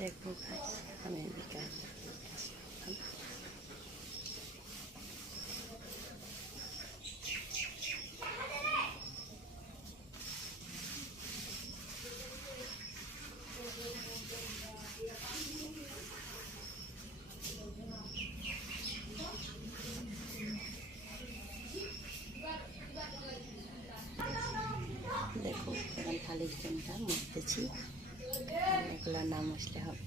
देखो गाइस हमें बिका देखो এখন থালির জনটা মুছতেছি এগুলো না মুছলে হবে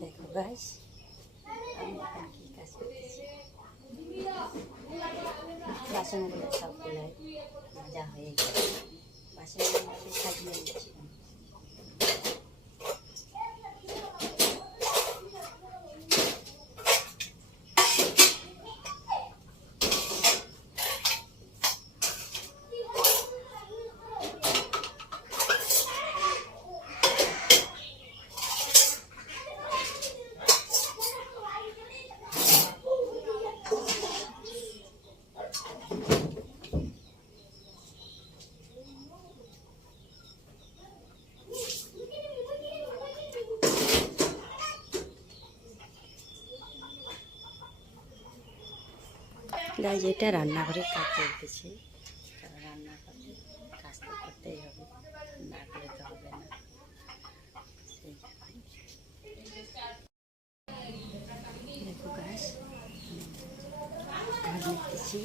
দেখো গাইস আমি এখন কি কাজ করতেছি বাসনগুলো সবগুলো মাজা হয়ে গেছে বাসনগুলোকে সাজিয়ে নিচ্ছি গাইস এটা রান্নাঘরের কাজ চলতেছে রান্না করতে কাজ তো করতেই হবে না করে তো হবে না দেখো গাইস ঘর নিতেছি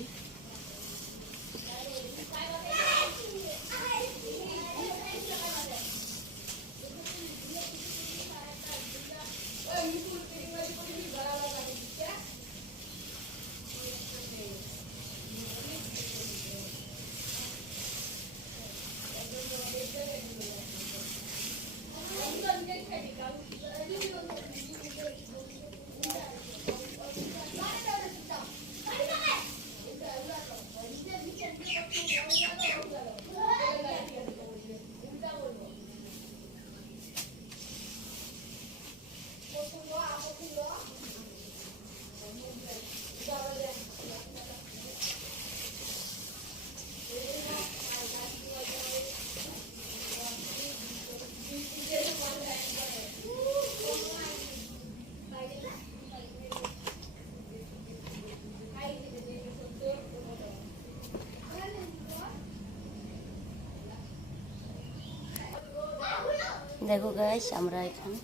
দেখো গাইস আমরা এখানে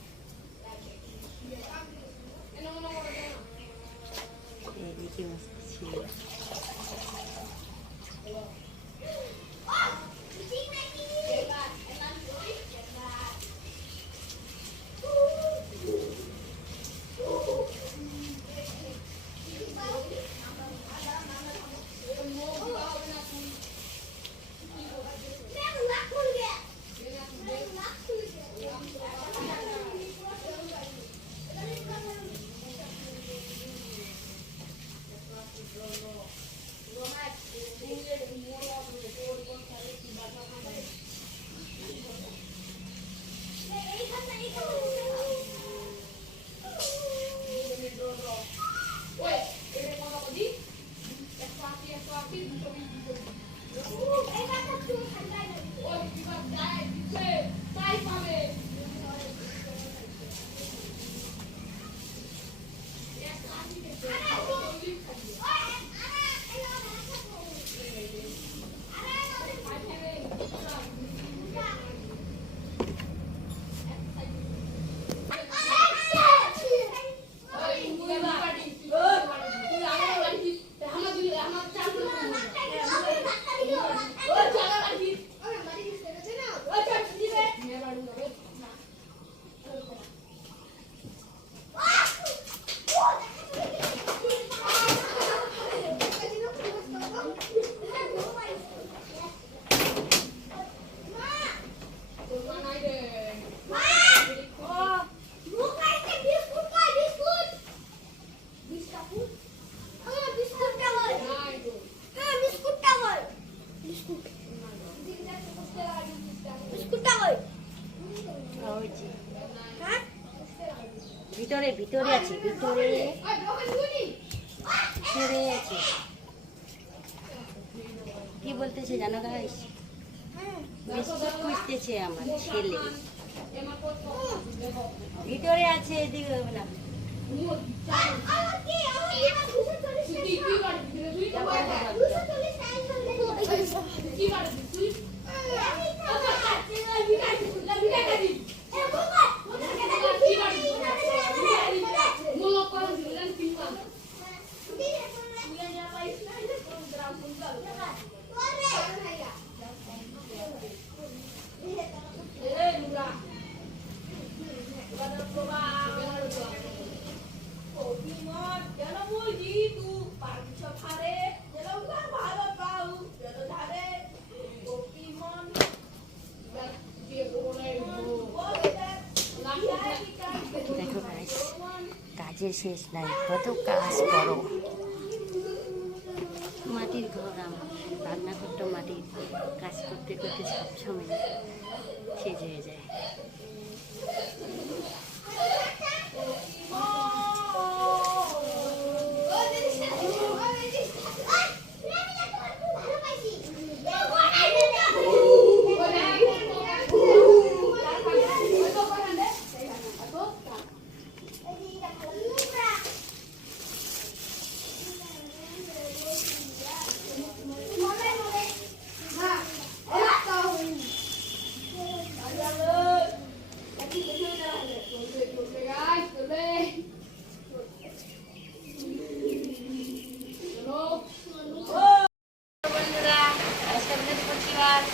এদিকে বসেছি ভিতরে ভিতরে আছে, ভিতরে ভিতরে আছে। কি বলতেছে জানো গাইস? বিস্কুট খুঁজতেছে আমার ছেলে। ভিতরে আছে, এদিকে হবে না। দেখো গাইস, কাজের শেষ নাই, কত কাজ করো। মাটির ঘর আমার, রান্নাঘরটা মাটির, কাজ করতে করতে সবসময় শেষ হয়ে যায়।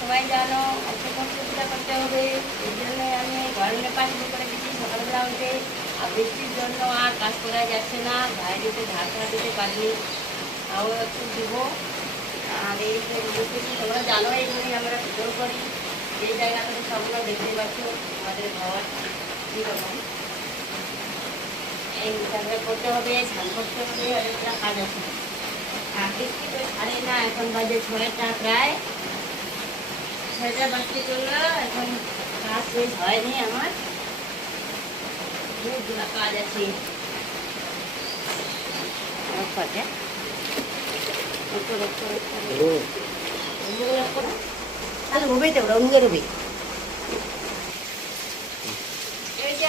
সবাই জানো আজকে পূজা করতে হবে, এই জন্য আমি ঘরে পানি করে দিচ্ছি সকালবেলা উঠে। আর বৃষ্টির জন্য আর কাজ করা যাচ্ছে না, বাইরেতে ধার ধার দিতে পারিনি, আরও একটু দিব। আর এই যে বৃষ্টি তোমরা জানো, এইগুলোই আমরা পুজো করি। এই জায়গাটাতে সবগুলো দেখতে পাচ্ছ আমাদের ঘর কীরকম। এই হিসাবে করতে হবে, স্নান করতে হবে, অনেকটা কাজ আছে। আর বৃষ্টি তো ছাড়ে না, এখন বাজে 6টা, প্রায় 6টা বাজতে চললো, এখন কাজ শেষ হয়নি আমার, বহুতগুলো কাজ আছে।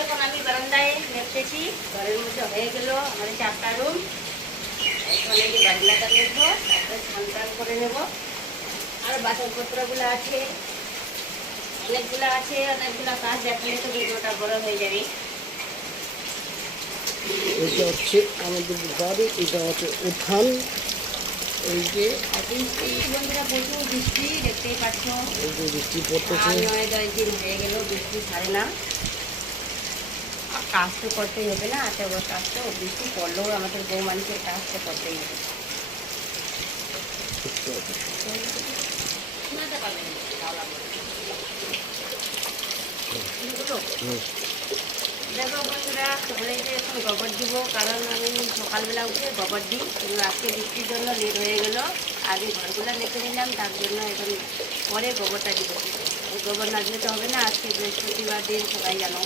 এখন আমি বারান্দায় নেপতেছি, ঘরের মধ্যে হয়ে গেল আমাদের 4টা রুম। এখন এই যে বারান্দাটা নেবো, তারপরে স্নান টান করে নেবো। আর বাসনপত্রগুলো আছে, অনেকগুলো আছে, অনেকগুলো কাজ দেখলে তো ভিডিওটা বড় হয়ে যাবে। এটা হচ্ছে আমাদের বাড়ি, এটা হচ্ছে উঠান। এই যে বৃষ্টি বন্ধুরা, প্রচুর বৃষ্টি দেখতেই পাচ্ছ। এই যে বৃষ্টি পড়তেছে, 9-10 দিন হয়ে গেল বৃষ্টি ছাড়ে না। কাজ তো করতেই হবে না, এত বড় কাজ তো বৃষ্টি পড়লেও আমাদের বউ মানুষের কাজ তো করতেই হবে। দেখো বন্ধুরা, তোমরা যে এখন গোবর দিব, কারণ আমি সকালবেলা উঠে গোবর দিই, কিন্তু আজকে বৃষ্টির জন্য লেট হয়ে গেল। আগে ঘরগুলো রেখে নিলাম, তার জন্য এখন পরে গোবরটা দিব। গোবর না দিলে তো হবে না, আজকে বৃহস্পতিবার দিন সবাই জানো,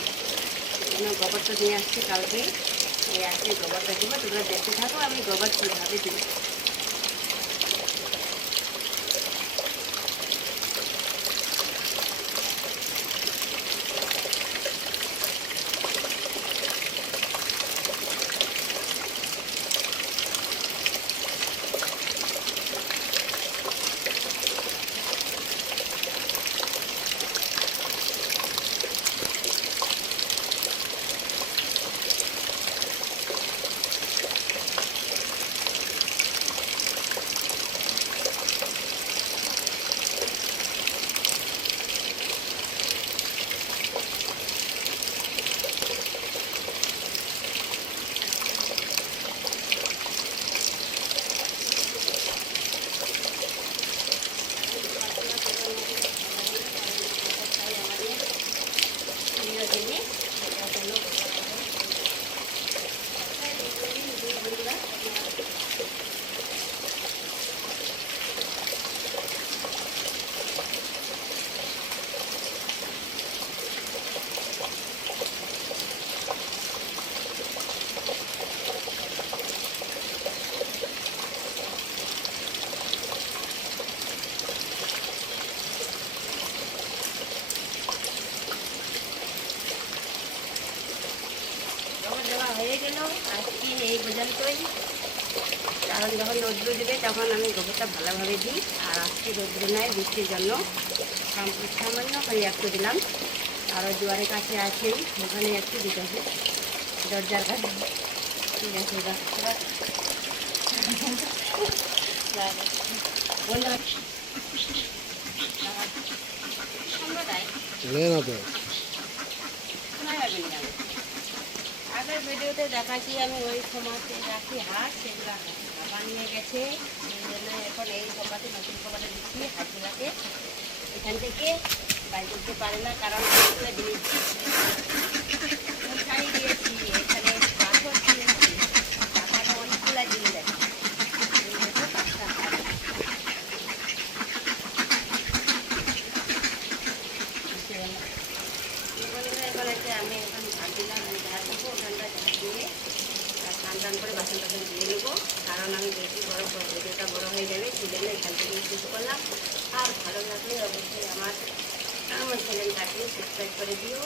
এই জন্য গোবরটা নিয়ে আসছি কালকে। এই আজকে গোবরটা দিব, তোমরা দেখতে থাকো আমি গোবর কীভাবে দিব। দেওয়া হয়ে গেল। আজকে এই পর্যন্তই, কারণ যখন রৌদ্র দেবে তখন আমি গোবরটা ভালোভাবে দিই। আর আজকে রৌদ্র নয়, বৃষ্টির জন্য সামান্য করে একটু দিলাম। আরও দুয়ারের কাছে আছেই, ওখানে একটু দিতে হবে, দরজার কাছে। ঠিক আছে, আগের ভিডিওতে দেখাচ্ছি আমি ওই সময়তে রাখি হাঁস, সেগুলো হাঁপা নিয়ে গেছে, সেই জন্য এখন এই কপাতে নতুন কপাতে দিচ্ছি হাঁসগুলাকে। এখান থেকে বাইরে করতে পারে না, কারণ দিয়েছি মশারি দিয়েছি, এখানে পাথর দিয়েছি, টাকাটা অনেকগুলা দিয়ে যাচ্ছে। এবার আছে আমি এখন ভাত দিলাম, আমি ভাত দেবো, ওখানটা ঝাঁট দিয়ে টান টান করে বাসন টাসন দিয়ে নেবো। কারণ আমি বেশি বড় ভিডিওটা বড় হয়ে যাবে, সেই জন্য এখান থেকে শুরু করলাম। আর ভালো লাগলে অবশ্যই আমার চ্যানেলটাকে সাবস্ক্রাইব করে দিও,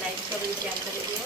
লাইক কমেন্ট শেয়ার করে দিও।